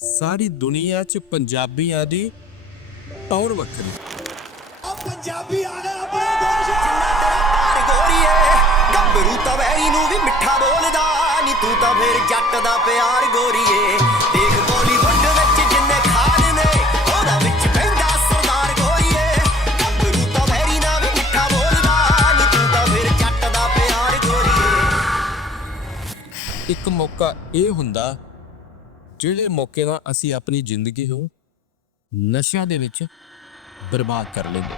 ਸਾਰੀ ਦੁਨੀਆ 'ਚ ਪੰਜਾਬੀਆਂ ਦੀ ਟੌਰ ਵੱਖਰੀ। ਆ ਪੰਜਾਬੀ ਆ ਗਿਆ ਆਪਣੇ ਦੇਸ਼। ਜਿੰਨਾ ਤੇਰਾ ਭਾਰ ਗੋਰੀਏ ਗੱਭਰੂ ਤਾਂ ਵੈਰੀ ਨੂੰ ਵੀ ਮਿੱਠਾ ਬੋਲਦਾ। ਨੀ ਤੂੰ ਤਾਂ ਫੇਰ ਜੱਟ ਦਾ ਪਿਆਰ ਗੋਰੀਏ ਦੇਖ ਬਾਲੀਵੁੱਡ ਵਿੱਚ ਜਿੰਨੇ ਖਾਨ ਨੇ ਉਹਦਾ ਵਿੱਚ ਪੈਂਦਾ ਸਰਦਾਰ ਗੋਰੀਏ ਗੱਭਰੂ ਤਾਂ ਵੈਰੀ ਨਾਲ ਵੀ ਮਿੱਠਾ ਬੋਲਦਾ। ਨੀ ਤੂੰ ਤਾਂ ਫੇਰ ਜੱਟ ਦਾ ਪਿਆਰ ਗੋਰੀਏ ਇੱਕ ਮੌਕਾ ਇਹ ਹੁੰਦਾ ਜਿਹੜੇ ਮੌਕੇ ਨਾਲ ਅਸੀਂ ਆਪਣੀ ਜ਼ਿੰਦਗੀ ਨੂੰ ਨਸ਼ਿਆਂ ਦੇ ਵਿੱਚ ਬਰਬਾਦ ਕਰ ਲੈਂਦੇ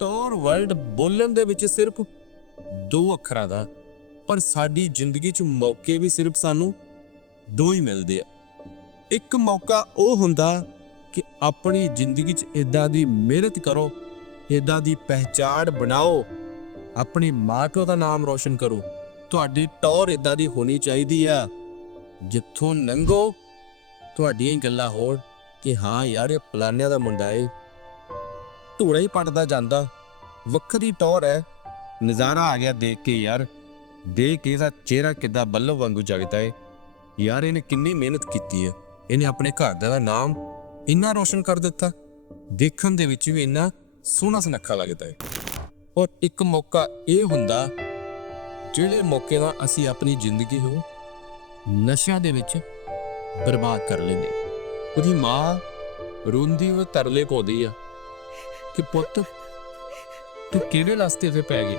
ਟੌਰ ਵਰਲਡ ਬੋਲਣ ਦੇ ਵਿੱਚ ਸਿਰਫ ਦੋ ਅੱਖਰਾਂ ਦਾ, ਪਰ ਸਾਡੀ ਜ਼ਿੰਦਗੀ 'ਚ ਮੌਕੇ ਵੀ ਸਿਰਫ ਸਾਨੂੰ ਦੋ ਹੀ ਮਿਲਦੇ ਆ। ਇੱਕ ਮੌਕਾ ਉਹ ਹੁੰਦਾ ਕਿ ਆਪਣੀ ਜ਼ਿੰਦਗੀ 'ਚ ਇਦਾਂ ਦੀ ਮਿਹਨਤ ਕਰੋ ਇਦਾਂ ਦੀ ਪਹਿਚਾਣ ਬਣਾਓ, ਆਪਣੀ ਮਾਂ ਪਿਓ ਦਾ ਨਾਮ ਰੋਸ਼ਨ ਕਰੋ। ਤੁਹਾਡੀ ਟੌਰ ਇਦਾਂ ਦੀ ਹੋਣੀ ਚਾਹੀਦੀ ਆ, ਜਿੱਥੋਂ ਲੰਘੋ ਤੁਹਾਡੀਆਂ ਹੀ ਗੱਲਾਂ ਹੋਣ ਕਿ ਹਾਂ ਯਾਰ, ਇਹ ਪਲਾਨਿਆਂ ਦਾ ਮੁੰਡਾ ਏ ਧੂੜਾ ਹੀ ਪੜਦਾ ਜਾਂਦਾ। ਵੱਖਰੀ ਟੌਰ ਹੈ ਨਜ਼ਾਰਾ ਆ ਗਿਆ ਦੇਖ ਕੇ ਯਾਰ। ਦੇਖ ਕੇ ਇਹਦਾ ਚਿਹਰਾ ਕਿੱਦਾਂ ਬੱਲਬ ਵਾਂਗੂ ਜਗਦਾ ਏ। ਯਾਰ ਇਹਨੇ ਕਿੰਨੀ ਮਿਹਨਤ ਕੀਤੀ ਹੈ ਇਹਨੇ ਆਪਣੇ ਘਰ ਦਾ ਨਾਮ ਇੰਨਾ ਰੋਸ਼ਨ ਕਰ ਦਿੱਤਾ। ਦੇਖਣ ਦੇ ਵਿੱਚ ਵੀ ਇੰਨਾ ਸੋਹਣਾ ਸੁਨੱਖਾ ਲੱਗਦਾ ਏ। ਔਰ ਇੱਕ ਮੌਕਾ ਇਹ ਹੁੰਦਾ, ਜਿਹੜੇ ਮੌਕੇ ਨਾਲ ਅਸੀਂ ਆਪਣੀ ਜ਼ਿੰਦਗੀ ਨੂੰ ਨਸ਼ਿਆਂ ਦੇ ਵਿੱਚ ਬਰਬਾਦ ਕਰ ਲੈਂਦੇ ਉਹਦੀ ਮਾਂ ਰੋਂਦੀ ਉਹ ਤਰਲੇ ਪਾਉਂਦੀ ਆ। ਕਿ ਪੁੱਤ, ਤੂੰ ਕਿਹੜੇ ਰਸਤੇ ਤੇ ਪੈ ਗਿਆ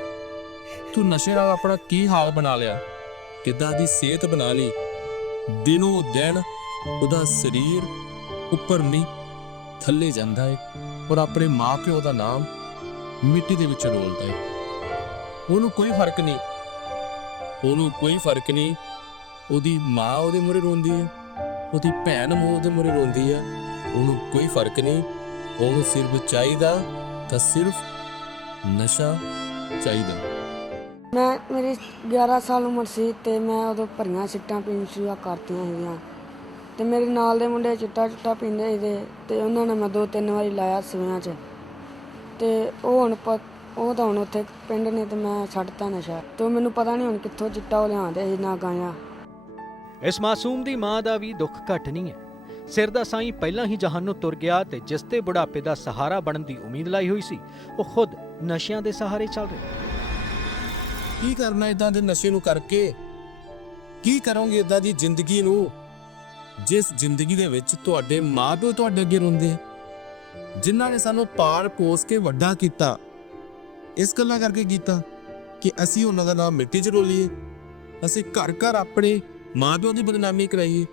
ਤੂੰ ਨਸ਼ੇ ਨਾਲ ਆਪਣਾ ਕੀ ਹਾਲ ਬਣਾ ਲਿਆ? ਕਿੱਦਾਂ ਦੀ ਸਿਹਤ ਬਣਾ ਲਈ? ਦਿਨੋਂ ਦਿਨ ਉਹਦਾ ਸਰੀਰ ਉੱਪਰ ਨਹੀਂ, ਥੱਲੇ ਜਾਂਦਾ ਹੈ ਔਰ ਆਪਣੇ ਮਾਪਿਓ ਦਾ ਨਾਮ ਮਿੱਟੀ ਦੇ ਵਿੱਚ ਰੋਲਦਾ ਹੈ ਉਹਨੂੰ ਕੋਈ ਫ਼ਰਕ ਨਹੀਂ। ਉਹਨੂੰ ਕੋਈ ਫ਼ਰਕ ਨਹੀਂ, ਉਹਦੀ ਮਾਂ ਉਹਦੇ ਮੂਹਰੇ ਰੋਂਦੀ ਹੈ ਉਹਦੀ ਭੈਣ ਮੂੰਹ ਉਹਦੇ ਮੂਹਰੇ ਰੋਂਦੀ ਹੈ ਉਹਨੂੰ ਕੋਈ ਫ਼ਰਕ ਨਹੀਂ ਉਹਨੂੰ ਸਿਰਫ ਚਾਹੀਦਾ ਤਾਂ ਸਿਰਫ ਨਸ਼ਾ ਚਾਹੀਦਾ। ਮੈਂ ਮੇਰੀ 11 ਸਾਲ ਉਮਰ ਸੀ ਤੇ ਮੈਂ ਉਦੋਂ ਭਰੀਆਂ ਸਿੱਟਾਂ ਪੀਣ ਸ਼ੁਰੂ ਕਰਤੀਆਂ ਸੀਗੀਆਂ। ਤੇ ਮੇਰੇ ਨਾਲ ਦੇ ਮੁੰਡੇ ਚਿੱਟਾ ਚਿੱਟਾ ਪੀਂਦੇ ਸੀਗੇ ਤੇ ਉਹਨਾਂ ਨੇ ਮੈਂ ਦੋ ਤਿੰਨ ਵਾਰੀ ਲਾਇਆ ਸਵਿਆਂ 'ਚ। ਤੇ ਉਹ ਹੁਣ ਉਹ ਤਾਂ ਹੁਣ ਉੱਥੇ ਪਿੰਡ ਨੇ ਤੇ ਮੈਂ ਛੱਡਤਾ ਨਸ਼ਾ। ਤੇ ਉਹ ਮੈਨੂੰ ਪਤਾ ਨਹੀਂ ਹੁਣ ਕਿੱਥੋਂ ਚਿੱਟਾ ਉਹ ਲਿਆਉਂਦੇ ਸੀ ਨਾ ਗਾਇਆ ਇਸ ਮਾਸੂਮ ਦੀ ਮਾਂ ਦਾ ਵੀ ਦੁੱਖ ਘੱਟ ਨਹੀਂ ਹੈ। ਸਿਰ ਦਾ ਸਾਈਂ ਪਹਿਲਾਂ ਹੀ ਜਹਾਨ ਨੂੰ ਤੁਰ ਗਿਆ ਤੇ ਜਿਸ ਤੇ ਬੁਢਾਪੇ ਦਾ ਸਹਾਰਾ ਬਣਨ ਦੀ ਉਮੀਦ ਲਾਈ ਹੋਈ ਸੀ, ਉਹ ਖੁਦ ਨਸ਼ਿਆਂ ਦੇ ਸਹਾਰੇ ਚੱਲ ਰਿਹਾ। ਕੀ ਕਰਨਾ ਇਦਾਂ ਦੇ ਨਸ਼ੇ ਨੂੰ ਕਰਕੇ? ਕੀ ਕਰੋਗੇ ਇਦਾਂ ਦੀ ਜ਼ਿੰਦਗੀ ਨੂੰ? ਜਿਸ ਜ਼ਿੰਦਗੀ ਦੇ ਵਿੱਚ ਤੁਹਾਡੇ ਮਾਪਿਓ ਤੁਹਾਡੇ ਅੱਗੇ ਰੋਂਦੇ ਆ, ਜਿਨ੍ਹਾਂ ਨੇ ਸਾਨੂੰ ਪਾਲ ਕੋਸ ਕੇ ਵੱਡਾ ਕੀਤਾ, ਇਸ ਗੱਲਾਂ ਕਰਕੇ ਕੀਤਾ ਕਿ ਅਸੀਂ ਉਹਨਾਂ ਦਾ ਨਾਮ ਮਿੱਟੀ 'ਚ ਰੋਲੀਏ, ਅਸੀਂ ਘਰ ਘਰ ਆਪਣੇ ਮਾਪਿਓ ਦੀ ਬਦਨਾਮੀ ਕਰਾਈਏ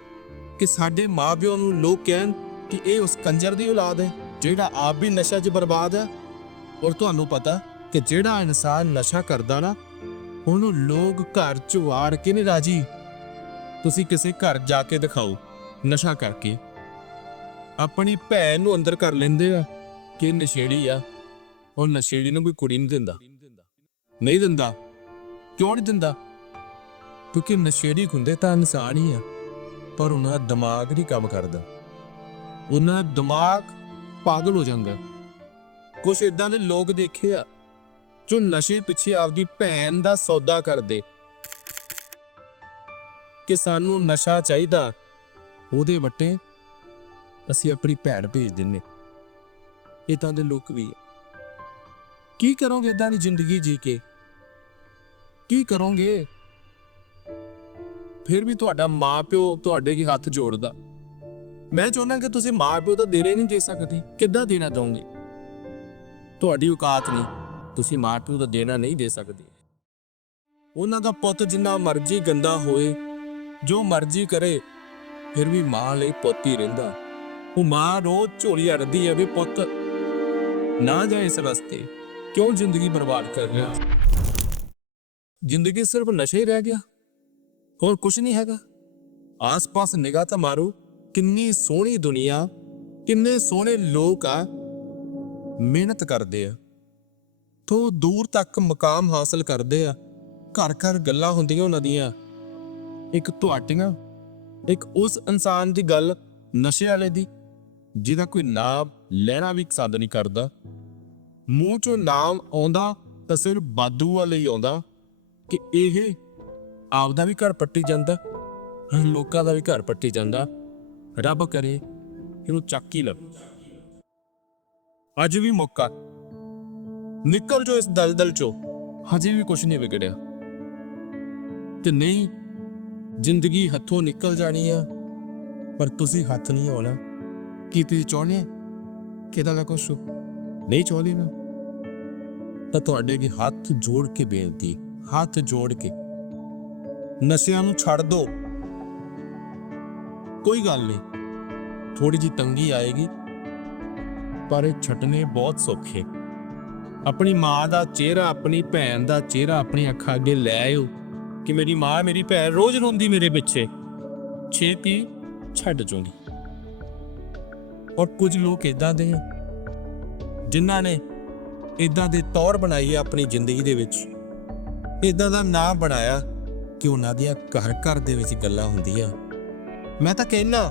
ਕਿ ਸਾਡੇ ਮਾਪਿਓ ਨੂੰ ਲੋਕ ਕਹਿਣ ਕਿ ਇਹ ਉਸ ਕੰਜਰ ਦੀ ਔਲਾਦ ਹੈ, ਜਿਹੜਾ ਆਪ ਵੀ ਨਸ਼ਾ 'ਚ ਬਰਬਾਦ ਹੈ। ਔਰ ਤੁਹਾਨੂੰ ਪਤਾ ਕਿ ਜਿਹੜਾ ਇਨਸਾਨ ਨਸ਼ਾ ਕਰਦਾ ਨਾ ਉਹਨੂੰ ਲੋਕ ਘਰ 'ਚ ਵਾੜ ਕੇ ਨਹੀਂ ਰਾਜੀ। ਤੁਸੀਂ ਕਿਸੇ ਘਰ ਜਾ ਕੇ ਦਿਖਾਓ ਨਸ਼ਾ ਕਰਕੇ। ਆਪਣੀ ਭੈਣ ਨੂੰ ਅੰਦਰ ਕਰ ਲੈਂਦੇ ਆ ਕਿ ਨਸ਼ੇੜੀ ਆ, ਉਹ ਨਸ਼ੇੜੀ ਨੂੰ ਕੋਈ ਕੁੜੀ ਨਹੀਂ ਦਿੰਦਾ। ਨਹੀਂ ਦਿੰਦਾ, ਕਿਉਂ ਨਹੀਂ ਦਿੰਦਾ? ਕਿਉਂਕਿ ਨਸ਼ੇੜੀ ਹੁੰਦੇ ਤਾਂ ਇਨਸਾਨ ਹੀ ਆ। ਪਰ ਉਹਨਾਂ ਦਾ ਦਿਮਾਗ ਨਹੀਂ ਕੰਮ ਕਰਦਾ। ਉਹਨਾਂ ਦਾ ਦਿਮਾਗ ਪਾਗਲ ਹੋ ਜਾਂਦਾ ਕੁਛ ਇਦਾਂ ਦੇ ਲੋਕ ਦੇਖੇ ਆ, ਜੋ ਨਸ਼ੇ ਪਿੱਛੇ ਆਪਦੀ ਭੈਣ ਦਾ ਸੌਦਾ ਕਰਦੇ। ਕਿ ਸਾਨੂੰ ਨਸ਼ਾ ਚਾਹੀਦਾ, ਉਹਦੇ ਵੱਟੇ ਅਸੀਂ ਆਪਣੀ ਭੈਣ ਭੇਜ ਦਿੰਨੇ। ਇਦਾਂ ਦੇ ਲੋਕ ਵੀ ਕੀ ਕਰੋਗੇ ਇਦਾਂ ਦੀ ਜ਼ਿੰਦਗੀ ਜੀ ਕੇ? ਕੀ ਕਰੋਗੇ? ਫਿਰ ਵੀ ਤੁਹਾਡਾ ਮਾਪਿਓ ਤੁਹਾਡੇ ਕੀ ਹੱਥ ਜੋੜਦਾ। ਮੈਂ ਚਾਹੁੰਦਾ ਕਿ ਤੁਸੀਂ ਮਾਪਿਓ ਤਾਂ ਦੇਣੇ ਨਹੀਂ ਦੇ ਸਕਦੇ। ਕਿੱਦਾਂ ਦੇਣਾ ਚਾਹੋਗੇ? ਤੁਹਾਡੀ ਔਕਾਤ ਨਹੀਂ। ਤੁਸੀਂ ਮਾਪਿਓ ਦਾ ਦੇਣਾ ਨਹੀਂ ਦੇ ਸਕਦੇ। ਉਹਨਾਂ ਦਾ ਪੁੱਤ ਜਿੰਨਾ ਮਰਜ਼ੀ ਗੰਦਾ ਹੋਏ, ਜੋ ਮਰਜ਼ੀ ਕਰੇ, ਫਿਰ ਵੀ ਮਾਂ ਲਈ ਪੁੱਤ ਹੀ ਰਹਿੰਦਾ। ਉਹ ਮਾਂ ਰੋਜ਼ ਝੋਲੀ ਅੜਦੀ ਹੈ ਵੀ ਪੁੱਤ ਨਾ ਜਾਏ ਇਸ ਰਸਤੇ। ਕਿਉਂ ਜ਼ਿੰਦਗੀ ਬਰਬਾਦ ਕਰ ਰਿਹਾ? ਜ਼ਿੰਦਗੀ ਸਿਰਫ ਨਸ਼ਾ ਹੀ ਰਹਿ ਗਿਆ। ਹੋਰ ਕੁਝ ਨਹੀਂ ਹੈਗਾ। ਆਸ-ਪਾਸ ਨਿਗਾਹ ਤਾਂ ਮਾਰੋ, ਕਿੰਨੀ ਸੋਹਣੀ ਦੁਨੀਆ, ਕਿੰਨੇ ਸੋਹਣੇ ਲੋਕ ਆ। ਮਿਹਨਤ ਕਰਦੇ ਆ। ਤੋਂ ਦੂਰ ਤੱਕ ਮਕਾਮ ਹਾਸਲ ਕਰਦੇ ਆ। ਘਰ ਘਰ ਗੱਲਾਂ ਹੁੰਦੀਆਂ ਉਹਨਾਂ ਦੀਆਂ। ਇੱਕ ਤੁਹਾਡੀਆਂ, ਇੱਕ ਉਸ ਇਨਸਾਨ ਦੀ ਗੱਲ ਨਸ਼ੇ ਵਾਲੇ ਦੀ, ਜਿਹਦਾ ਕੋਈ ਨਾਮ ਲੈਣਾ ਵੀ ਪਸੰਦ ਨਹੀਂ ਕਰਦਾ। ਮੂੰਹ ਚੋਂ ਨਾਮ ਆਉਂਦਾ ਤਾਂ ਸਿਰਫ ਬਾਦੂ ਵਾਲੇ ਹੀ ਆਉਂਦਾ ਕਿ ਇਹ ਆਪਦਾ ਵੀ ਘਰ ਪੱਟੀ ਜਾਂਦਾ, ਲੋਕਾਂ ਦਾ ਵੀ ਘਰ ਪੱਟੀ ਜਾਂਦਾ। ਰੱਬ ਕਰੇ ਇਹਨੂੰ ਚੱਕ ਲੱਭ ਅੱਜ ਵੀ ਮੌਕਾ। ਨਿਕਲ ਜੋ ਇਸ ਦਲਦਲ ਚੋਂ। ਹਜੇ ਵੀ ਕੁਝ ਨਹੀਂ ਵਿਗੜਿਆ। ਤੇ ਨਹੀਂ, ਜ਼ਿੰਦਗੀ ਹੱਥੋਂ ਨਿਕਲ ਜਾਣੀ ਆ, ਪਰ ਤੁਸੀਂ ਹੱਥ ਨਹੀਂ ਆਉਣਾ। ਕੀ ਤੁਸੀਂ ਚਾਹੁੰਦੇ ਆ ਕਿਦਾਂ ਦਾ ਕੁਛ ਨਹੀਂ ਚਾਹੁੰਦੇ ਨਾ? ਤਾਂ ਤੁਹਾਡੇ ਅੱਗੇ ਹੱਥ ਜੋੜ ਕੇ ਬੇਨਤੀ, ਹੱਥ ਜੋੜ ਕੇ। ਨਸ਼ਿਆਂ ਨੂੰ ਛੱਡ ਦਿਓ ਕੋਈ ਗੱਲ ਨਹੀਂ। ਥੋੜੀ ਜੀ ਤੰਗੀ ਆਏਗੀ ਪਰ ਇਹ ਛੱਡਨੇ ਬਹੁਤ ਸੌਖੇ। ਆਪਣੀ ਮਾਂ ਦਾ ਚਿਹਰਾ ਆਪਣੀ ਭੈਣ ਦਾ ਚਿਹਰਾ ਆਪਣੀ ਅੱਖਾਂ ਅੱਗੇ ਲੈ ਆਇਓ ਕਿ ਮੇਰੀ ਮਾਂ ਮੇਰੀ ਭੈਣ ਰੋਜ਼ ਰੋਂਦੀ ਮੇਰੇ ਪਿੱਛੇ। ਛੇਤੀ ਛੱਡ ਜੂੰਗੀ। ਔਰ ਕੁਝ ਲੋਕ ਇਦਾਂ ਦੇ ਆ, ਜਿਨ੍ਹਾਂ ਨੇ ਇਦਾਂ ਦੇ ਤੌਰ ਬਣਾਈ ਹੈ ਆਪਣੀ ਜ਼ਿੰਦਗੀ ਦੇ ਵਿੱਚ। ਇਦਾਂ ਦਾ ਨਾਂ ਬਣਾਇਆ ਕਿ ਉਹਨਾਂ ਦੀਆਂ ਘਰ ਘਰ ਦੇ ਵਿੱਚ ਗੱਲਾਂ ਹੁੰਦੀਆਂ। ਮੈਂ ਤਾਂ ਕਹਿਣਾ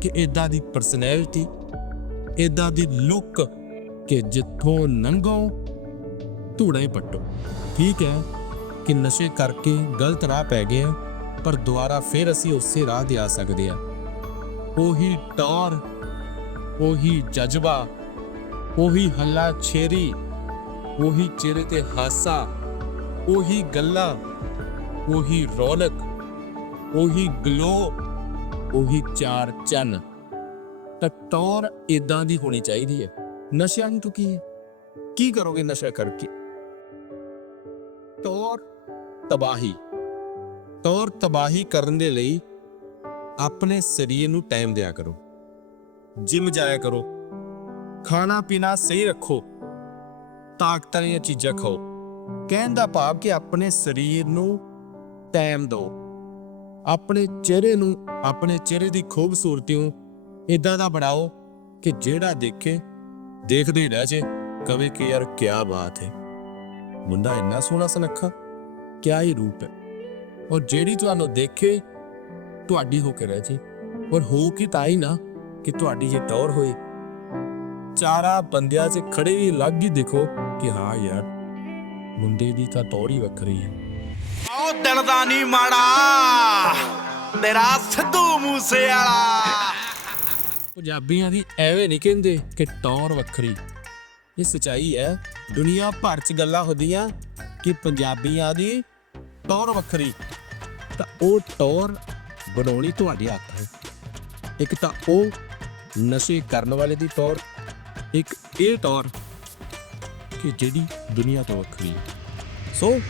ਕਿ ਇਦਾਂ ਦੀ ਪਰਸਨੈਲਿਟੀ ਇਦਾਂ ਦੀ ਲੁੱਕ ਕਿ ਜਿੱਥੋਂ ਲੰਘੋ ਧੂੜਾ ਹੀ ਪੱਟੋ। ਠੀਕ ਹੈ ਕਿ ਨਸ਼ੇ ਕਰਕੇ ਗਲਤ ਰਾਹ ਪੈ ਗਏ ਆ, ਪਰ ਦੁਬਾਰਾ ਫਿਰ ਅਸੀਂ ਉਸੇ ਰਾਹ ਤੇ ਆ ਸਕਦੇ ਆ। ਉਹੀ ਟੌਰ, ਉਹੀ ਜਜ਼ਬਾ, ਉਹੀ ਹੱਲਾ ਛੇਰੀ ਉਹੀ ਚਿਹਰੇ ਤੇ ਹਾਸਾ, ਉਹੀ ਗੱਲਾਂ ਉਹੀ ਰੌਣਕ, ਉਹੀ ਗਲੋ ਉਹੀ ਚਾਰ ਚੰਨ। ਤਾਂ ਇਦਾਂ ਦੀ ਹੋਣੀ ਚਾਹੀਦੀ ਹੈ। ਨਸ਼ਿਆਂ ਨੂੰ ਕੀ ਹੈ? ਕੀ ਕਰੋਗੇ ਨਸ਼ਾ ਕਰਕੇ? ਟੌਰ ਤਬਾਹੀ। ਟੌਰ ਤਬਾਹੀ ਕਰਨ ਦੇ ਲਈ ਆਪਣੇ ਸਰੀਰ ਨੂੰ ਟਾਈਮ ਦਿਆ ਕਰੋ। ਜਿਮ ਜਾਇਆ ਕਰੋ। ਖਾਣਾ ਪੀਣਾ ਸਹੀ ਰੱਖੋ। ਤਾਕਤ ਵਾਲੀਆਂ ਚੀਜ਼ਾਂ ਖਾਓ। ਕਹਿਣ ਦਾ ਭਾਵ ਕਿ ਆਪਣੇ ਸਰੀਰ ਨੂੰ ਟਾਈਮ ਦਿਓ ਆਪਣੇ ਚਿਹਰੇ ਨੂੰ, ਆਪਣੇ ਚਿਹਰੇ ਦੀ ਖੂਬਸੂਰਤੀ ਨੂੰ ਇਦਾਂ ਦਾ ਬਣਾਓ ਕਿ ਜਿਹੜਾ ਦੇਖੇ, ਦੇਖਦੇ ਹੀ ਰਹਿ ਜੇ, ਕਵੇ ਕਿ ਯਾਰ ਕੀ ਬਾਤ ਹੈ ਮੁੰਡਾ ਇੰਨਾ ਸੋਹਣਾ ਸੁਨੱਖਾ, ਕਿਆ ਹੀ ਰੂਪ ਹੈ ਔਰ ਜਿਹੜੀ ਤੁਹਾਨੂੰ ਦੇਖੇ, ਤੁਹਾਡੀ ਹੋ ਕੇ ਰਹਿ ਜੇ। ਔਰ ਹੋ ਕੀ ਤਾਂ ਹੀ ਨਾ ਕਿ ਤੁਹਾਡੀ ਜੇ ਟੌਰ ਹੋਏ। ਚਾਰਾ ਬੰਦਿਆਂ 'ਚ ਖੜੇ ਹੀ ਲੱਗ ਹੀ ਦੇਖੋ ਕਿ ਹਾਂ ਯਾਰ, ਮੁੰਡੇ ਦੀ ਤਾਂ ਟੌਰ ਹੀ ਵੱਖਰੀ ਹੈ ਉਹ ਦਿਲ ਦਾ ਨਹੀਂ ਮਾੜਾ। ਤੇਰਾ ਸਿੱਧੂ ਮੂਸੇ ਵਾਲਾ ਪੰਜਾਬੀਆਂ ਦੀ ਐਵੇਂ ਨਹੀਂ ਕਹਿੰਦੇ ਕਿ ਟੌਰ ਵੱਖਰੀ। ਇਹ ਸਚਾਈ ਹੈ, ਦੁਨੀਆ ਭਰ ਚ ਗੱਲਾਂ ਹੁੰਦੀਆਂ ਕਿ ਪੰਜਾਬੀਆਂ ਦੀ ਟੌਰ ਵੱਖਰੀ। ਤਾਂ ਉਹ ਟੌਰ ਬਣਾਉਣੀ ਤੁਹਾਡੇ ਹੱਥ ਹੈ। ਇੱਕ ਤਾਂ ਉਹ ਨਸ਼ੇ ਕਰਨ ਵਾਲੇ ਦੀ ਟੌਰ, ਇੱਕ ਇਹ ਟੌਰ ਕਿ ਜਿਹੜੀ ਦੁਨੀਆ ਤੋਂ ਵੱਖਰੀ। ਸੋ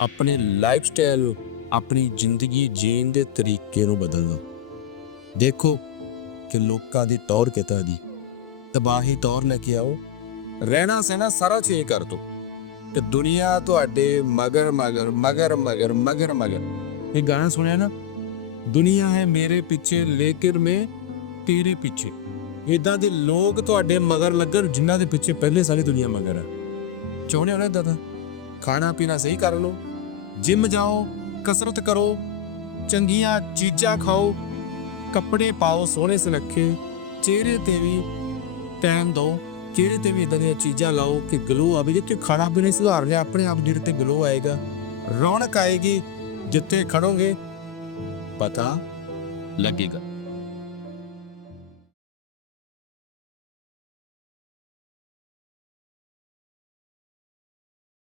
ਆਪਣੇ ਲਾਈਫ ਸਟਾਈਲ ਆਪਣੀ ਜ਼ਿੰਦਗੀ ਜੀਣ ਦੇ ਤਰੀਕੇ ਨੂੰ ਬਦਲ ਲਓ ਦੇਖੋ ਕਿ ਲੋਕਾਂ ਦੀ ਟੌਰ ਕਿਤਾ ਦੀ। ਤਬਾਹੀ ਤੌਰ ਲੈ ਕੇ ਆਓ। ਰਹਿਣਾ ਸਹਿਣਾ ਸਾਰਾ ਚੇਂਜ ਕਰ ਦੋ। ਤੇ ਦੁਨੀਆ ਤੁਹਾਡੇ ਮਗਰ ਮਗਰ ਮਗਰ ਮਗਰ ਮਗਰ ਮਗਰ। ਇਹ ਗਾਣਾ ਸੁਣਿਆ ਨਾ? ਦੁਨੀਆ ਹੈ ਮੇਰੇ ਪਿੱਛੇ, ਲੇਕਿਨ ਮੈਂ ਤੇਰੇ ਪਿੱਛੇ। ਇਦਾਂ ਦੇ ਲੋਕ ਤੁਹਾਡੇ ਮਗਰ ਲੱਗਣ ਜਿਨ੍ਹਾਂ ਦੇ ਪਿੱਛੇ ਪਹਿਲੇ ਸਾਰੀ ਦੁਨੀਆ ਮਗਰ ਆ। ਚਾਹੁੰਦੇ ਹੋ ਨਾ ਏਦਾਂ ਦਾ? ਖਾਣਾ ਪੀਣਾ ਸਹੀ ਕਰ ਲਓ। ਜਿਮ ਜਾਓ, ਕਸਰਤ ਕਰੋ, ਚੰਗੀਆਂ ਚੀਜ਼ਾਂ ਖਾਓ, ਕੱਪੜੇ ਪਾਓ, ਸੋਹਣੇ ਸੁਨੱਖੇ, ਚਿਹਰੇ ਤੇ ਵੀ ਟਾਈਮ ਦਿਓ, ਚਿਹਰੇ ਤੇ ਵੀ ਇਦਾਂ ਦੀਆਂ ਚੀਜ਼ਾਂ ਲਾਓ ਕਿ ਗਲੋ ਆਵੇ ਜੇ ਖਾਣਾ ਪੀਣਾ ਹੀ ਸੁਧਾਰ ਲਿਆ ਆਪਣੇ ਆਪ ਜਿਹੜੇ ਤੇ ਗਲੋ ਆਏਗਾ। ਰੌਣਕ ਆਏਗੀ, ਜਿੱਥੇ ਖੜੋਗੇ, ਪਤਾ ਲੱਗੇਗਾ।